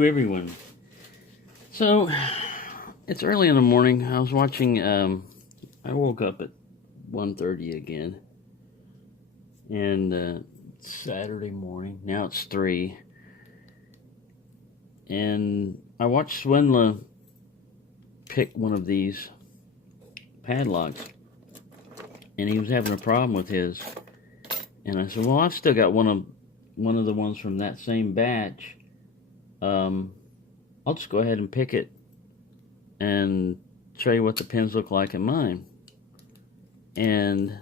Hello everyone. So, it's early in the morning. I was watching, I woke up at 1:30 again. And it's Saturday morning. Now it's 3. And I watched Swynndla pick one of these padlocks. And he was having a problem with his. And I said, well, I've still got one of the ones from that same batch. I'll just go ahead and pick it and show you what the pins look like in mine. And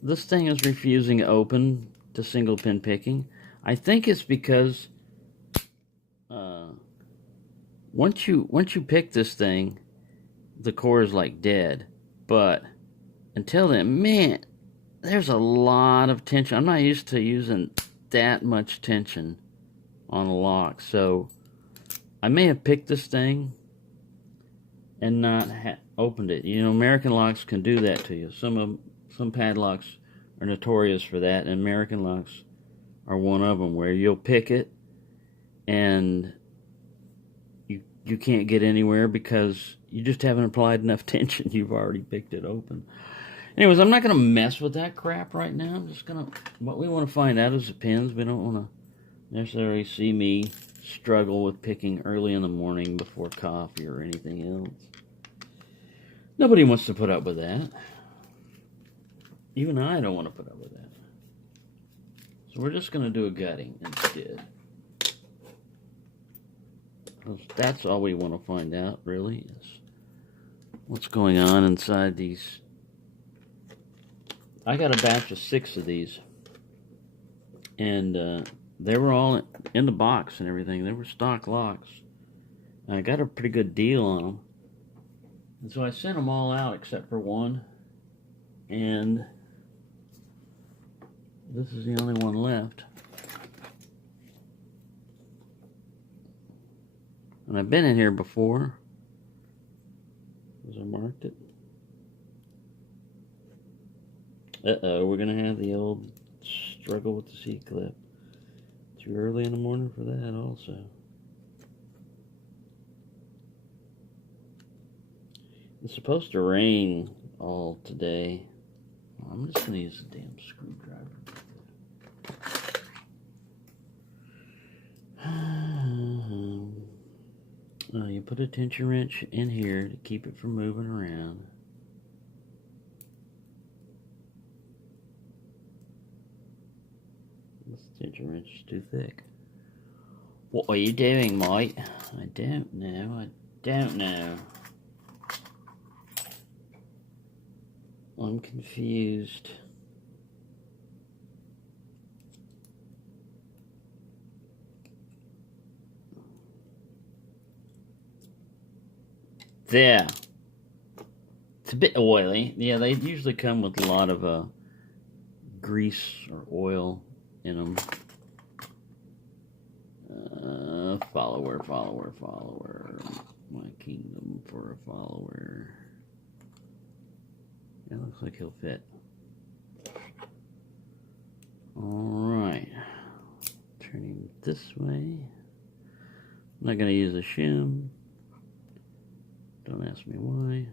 this thing is refusing open to single pin picking. I think it's because once you pick this thing, the core is like dead. But until then, man, there's a lot of tension. I'm not used to using that much tension on a lock, so I may have picked this thing and not opened it. You know, American locks can do that to you. Some padlocks are notorious for that, and American locks are one of them, where you'll pick it and you can't get anywhere because you just haven't applied enough tension. You've already picked it open. Anyways, I'm not going to mess with that crap right now. I'm just going to, what we want to find out is the pins. We don't want to necessarily see me struggle with picking early in the morning before coffee or anything else. Nobody wants to put up with that. Even I don't want to put up with that. So we're just going to do a gutting instead. That's all we want to find out, really, is what's going on inside these. I got a batch of 6 of these, and they were all in the box and everything. They were stock locks. I got a pretty good deal on them, and so I sent them all out except for one, and this is the only one left. And I've been in here before, because I marked it. Uh-oh, we're going to have the old struggle with the C-clip. Too early in the morning for that also. It's supposed to rain all today. I'm just going to use a damn screwdriver. You put a tension wrench in here to keep it from moving around. This tension wrench is too thick. What are you doing, mate? I don't know. I'm confused. There. It's a bit oily. Yeah, they usually come with a lot of grease or oil in them. Follower. My kingdom for a follower. It looks like he'll fit. Alright. Turn him this way. I'm not going to use a shim. Don't ask me why.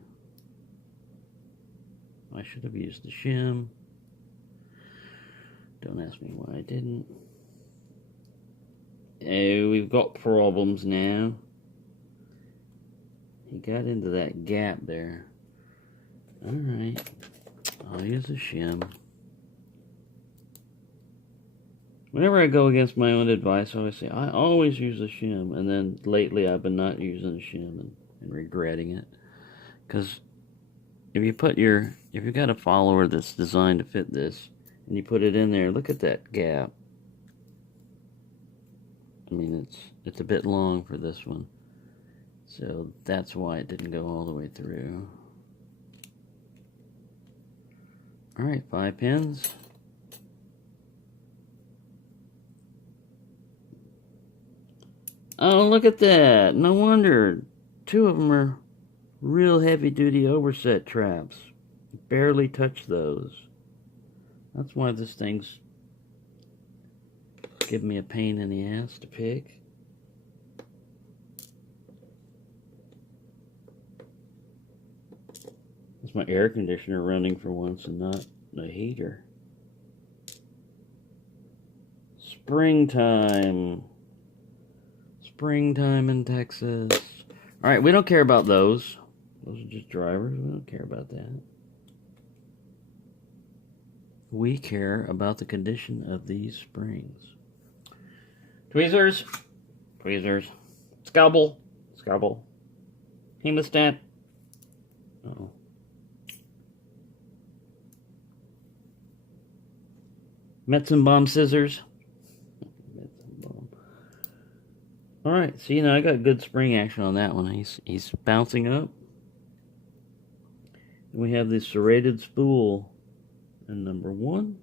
I should have used the shim. Don't ask me why I didn't. Oh, we've got problems now. He got into that gap there. Alright. I'll use a shim. Whenever I go against my own advice, I always say, I always use a shim. And then lately I've been not using a shim and regretting it. Because if you've got a follower that's designed to fit this, and you put it in there, look at that gap. I mean, it's a bit long for this one. So that's why it didn't go all the way through. Alright, 5 pins. Oh, look at that. No wonder. 2 of them are real heavy-duty overset traps. Barely touch those. That's why this thing's giving me a pain in the ass to pick. It's my air conditioner running for once and not the heater. Springtime. Springtime in Texas. Alright, we don't care about those. Those are just drivers. We don't care about that. We care about the condition of these springs. Tweezers. Tweezers. Scalpel. Scalpel. Hemostat. Uh-oh. Metzenbaum scissors. Alright, so I got good spring action on that one. He's bouncing up. And we have this serrated spool in number 1.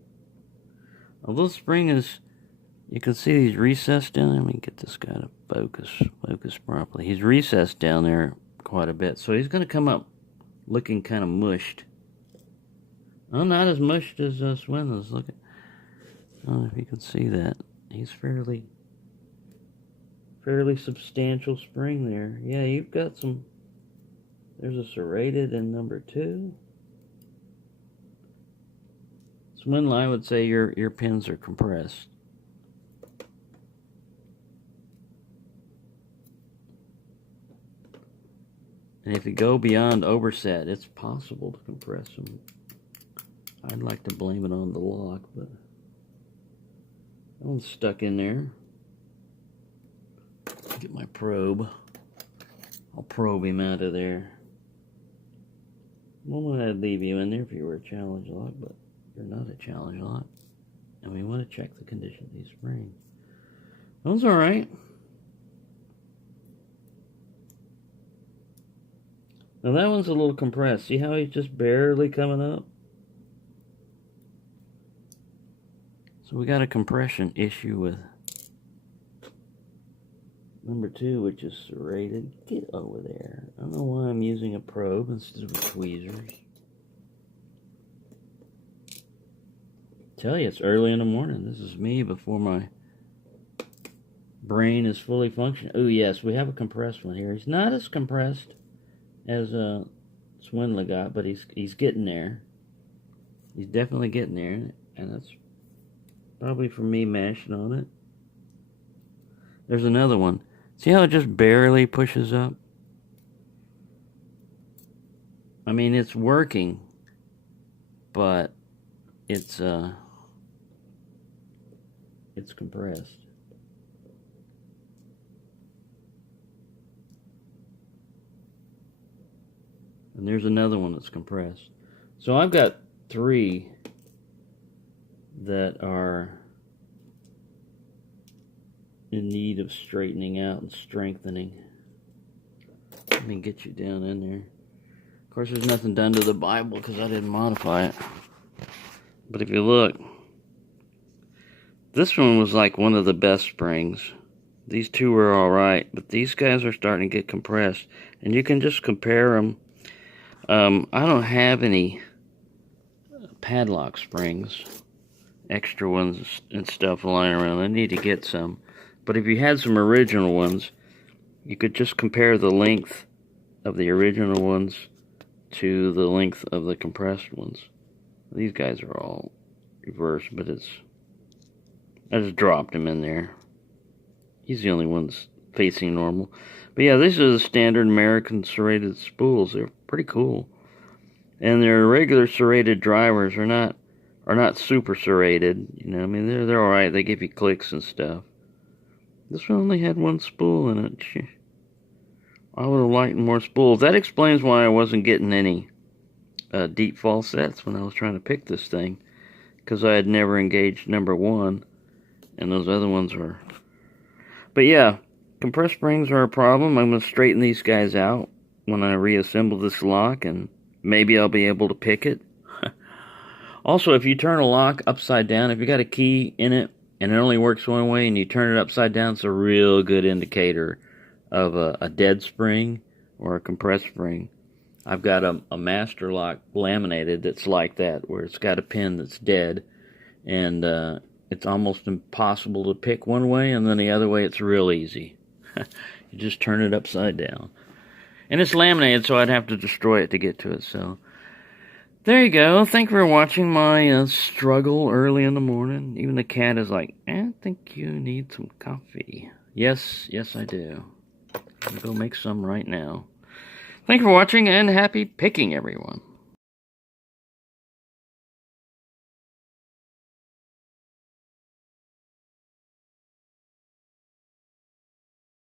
Although the spring is, you can see he's recessed down there. Let me get this guy to focus properly. He's recessed down there quite a bit. So he's going to come up looking kind of mushed. Oh, not as mushed as Swynndla's. Look at, I don't know if you can see that. He's fairly substantial spring there. Yeah, you've got some. There's a serrated in number 2. Swynndla, I would say your pins are compressed. And if you go beyond overset, it's possible to compress them. I'd like to blame it on the lock, but that one's stuck in there. Get my probe. I'll probe him out of there. Well, I'd leave you in there if you were a challenge lock, but you're not a challenge lock. And we want to check the condition of these springs. That one's alright. Now that one's a little compressed. See how he's just barely coming up? So we got a compression issue with number 2, which is serrated. Get over there. I don't know why I'm using a probe instead of tweezers. Tell you, it's early in the morning. This is me before my brain is fully functioning. Oh yes, we have a compressed one here. He's not as compressed as Swynndla got, but he's getting there. He's definitely getting there, and that's probably from me mashing on it. There's another one. See how it just barely pushes up? I mean, it's working, but it's compressed. And there's another one that's compressed. So I've got 3 that are in need of straightening out and strengthening. Let me get you down in there. Of course, there's nothing done to the Bible because I didn't modify it. But if you look, this one was like one of the best springs. These 2 were alright, but these guys are starting to get compressed. And you can just compare them. I don't have any padlock springs, extra ones and stuff lying around. I need to get some. But if you had some original ones, you could just compare the length of the original ones to the length of the compressed ones. These guys are all reversed, but I just dropped him in there. He's the only one that's facing normal. But yeah, these are the standard American serrated spools. They're pretty cool. And their regular serrated drivers are not super serrated. I mean, they're alright. They give you clicks and stuff. This one only had 1 spool in it. I would have liked more spools. That explains why I wasn't getting any deep falsets when I was trying to pick this thing. Because I had never engaged number 1. And those other ones were. But yeah, compressed springs are a problem. I'm going to straighten these guys out when I reassemble this lock. And maybe I'll be able to pick it. Also, if you turn a lock upside down, if you got a key in it, and it only works one way, and you turn it upside down, it's a real good indicator of a dead spring or a compressed spring. I've got a master lock laminated that's like that, where it's got a pin that's dead, and it's almost impossible to pick one way, and then the other way it's real easy. You just turn it upside down. And it's laminated, so I'd have to destroy it to get to it, so There you go. Thank you for watching my struggle early in the morning. Even the cat is like, I think you need some coffee. Yes, I do. I'm going to go make some right now. Thank you for watching, and happy picking, everyone.